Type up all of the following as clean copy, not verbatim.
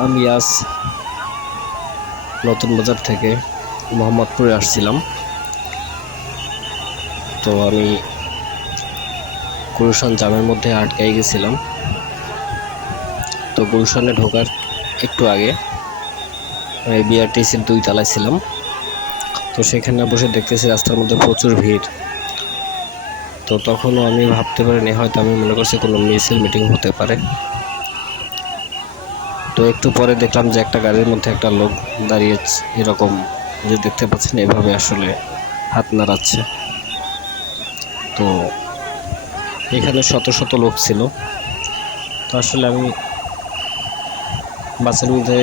আমি আজ নতুন বাজার থেকে মোহাম্মদপুরে আসছিলাম। তো আমি গুলশান জামের মধ্যে আটকে গেছিলাম। তো গুলশানে ঢোকার একটু আগে বিআরটিসির 2 তলায় ছিলাম। তো সেখানে বসে দেখতেছি রাস্তার মধ্যে প্রচুর ভিড়। তো তখনও আমি ভাবতে পারিনি, হয়তো আমি মনে করছি কোনো মিছিল মিটিং হতে পারে। তো একটু পরে দেখলাম যে একটা গাড়ির মধ্যে একটা লোক দাঁড়িয়ে, এরকম যে দেখতে পাচ্ছেন এভাবে আসলে হাত নাড়াচ্ছে। তো এখানে শত শত লোক ছিল। তো আসলে আমি বাসের মধ্যে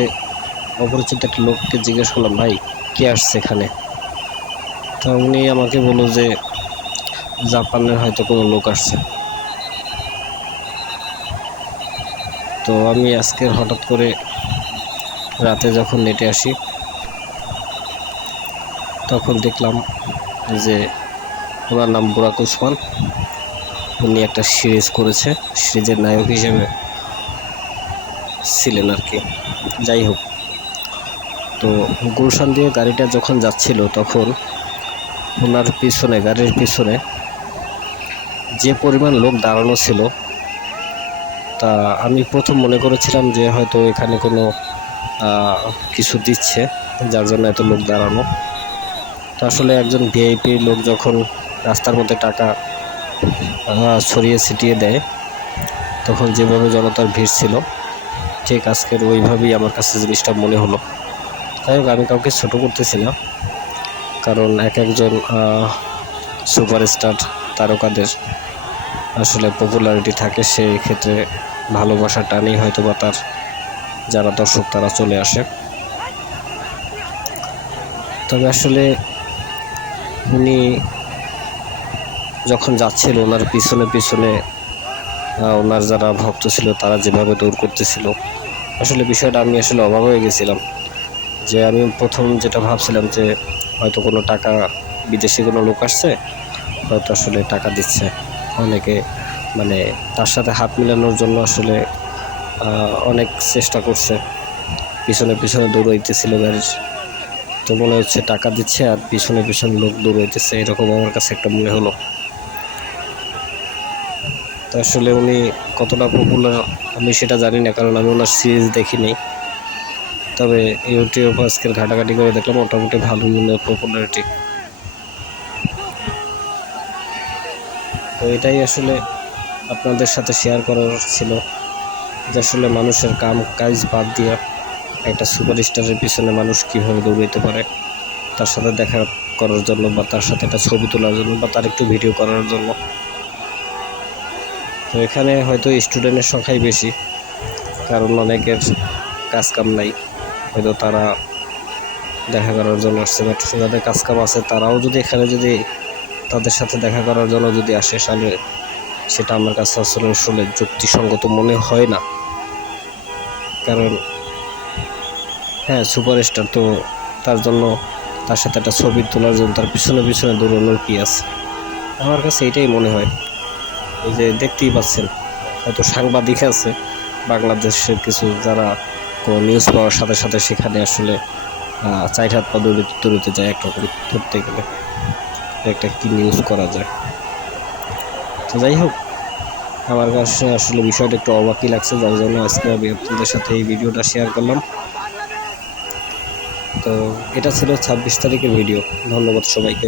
অপরিচিত একটা লোককে জিজ্ঞেস করলাম, ভাই কে আসছে এখানে? তো উনি আমাকে বলল যে জাপানের হয়তো কোনো লোক আসছে। তো আমি আজকে হঠাৎ করে রাতে যখন নেটে আসি তখন দেখলাম যে ওনার নাম বুরাক ওসমান। উনি একটা সিরিজ করেছে, সিরিজের নায়ক হিসেবে ছিলেন আর কি। যাই হোক, তো গুলশান দিয়ে গাড়িটা যখন যাচ্ছিল তখন ওনার পিছনে, গাড়ির পিছনে যে পরিমাণ লোক দাঁড়ানো ছিল, তা আমি প্রথম মনে করেছিলাম যে হয়তো এখানে কোনো কিছু দিচ্ছে যার জন্য এত লোক দাঁড়ানো। তো আসলে একজন ভিআইপি লোক যখন রাস্তার মধ্যে টাকা ছড়িয়ে ছিটিয়ে দেয়, তখন যেভাবে জনতার ভিড় ছিল, ঠিক আজকের ওইভাবেই আমার কাছে জিনিসটা মনে হলো। যাই হোক, আমি কাউকে ছোটো করতেছি না, কারণ এক একজন সুপারস্টার তারকাদের আসলে পপুলারিটি থাকে, সেই ক্ষেত্রে ভালোবাসা টানেই হয়তো বা তার যারা দর্শক তারা চলে আসে। তবে আসলে উনি যখন যাচ্ছিল ওনার পিছনে পিছনে ওনার যারা ভক্ত ছিল তারা যেভাবে দৌড় করতেছিল, আসলে বিষয়টা আমি আসলে অবাক হয়ে গেছিলাম। যে আমি প্রথম যেটা ভাবছিলাম যে হয়তো কোনো টাকা, বিদেশি কোনো লোক আসছে, হয়তো আসলে টাকা দিচ্ছে অনেকে, মানে তার সাথে হাত মিলানোর জন্য আসলে অনেক চেষ্টা করছে, পিছনে পিছনে দৌড়াইতেছিল গাড়ির। তো মনে হচ্ছে টাকা দিচ্ছে আর পিছনে পিছনে লোক দৌড়াইতেছে, এরকম আমার কাছে একটা মনে হলো। তো আসলে উনি কতটা পপুলার আমি সেটা জানি না, কারণ আমি ওনার সিরিজ দেখিনি। তবে ইউটিউব আজকের ঘাটাঘাটি করে দেখলাম মোটামুটি ভালোই ওনার পপুলারিটি। তো এটাই আসলে আপনাদের সাথে শেয়ার করার ছিল, যে আসলে মানুষের কাজ বাদ দিয়ে একটা সুপারস্টারের পিছনে মানুষ কীভাবে দৌড়াইতে পারে তার সাথে দেখা করার জন্য, বা তার সাথে একটা ছবি তোলার জন্য, বা তার একটু ভিডিও করার জন্য। তো এখানে হয়তো স্টুডেন্টের সংখ্যাই বেশি, কারণ অনেকের কাজ কাম নাই, হয়তো তারা দেখা করার জন্য আসছে। বাট যাদের কাজ কাম আছে তারাও যদি এখানে যদি তাদের সাথে দেখা করার জন্য যদি আসে, তাহলে সেটা আমার কাছে আসলে যুক্তিসঙ্গত মনে হয় না। কারণ হ্যাঁ, সুপারস্টার, তো তার জন্য তার সাথে একটা ছবি তোলার জন্য তার পিছনে পিছনে দৌড়ানোর কি আছে? আমার কাছে এটাই মনে হয়। এই যে দেখতেই পাচ্ছেন, হয়তো সাংবাদিক আছে বাংলাদেশের কিছু, যারা কোনো নিউজ পাওয়ার সাথে সাথে সেখানে আসলে 4 হাত পা দৌড়িতে যায় একরকম ধরতে গেলে, একটা কি নিউজ করা যায়। তো যাই হোক, আমার কাছে আসলে বিষয়টা একটু অবাকই লাগছে, যার জন্য আজকে আমি আপনাদের সাথে এই ভিডিওটা শেয়ার করলাম। তো এটা ছিল 26 তারিখের ভিডিও। ধন্যবাদ সবাইকে।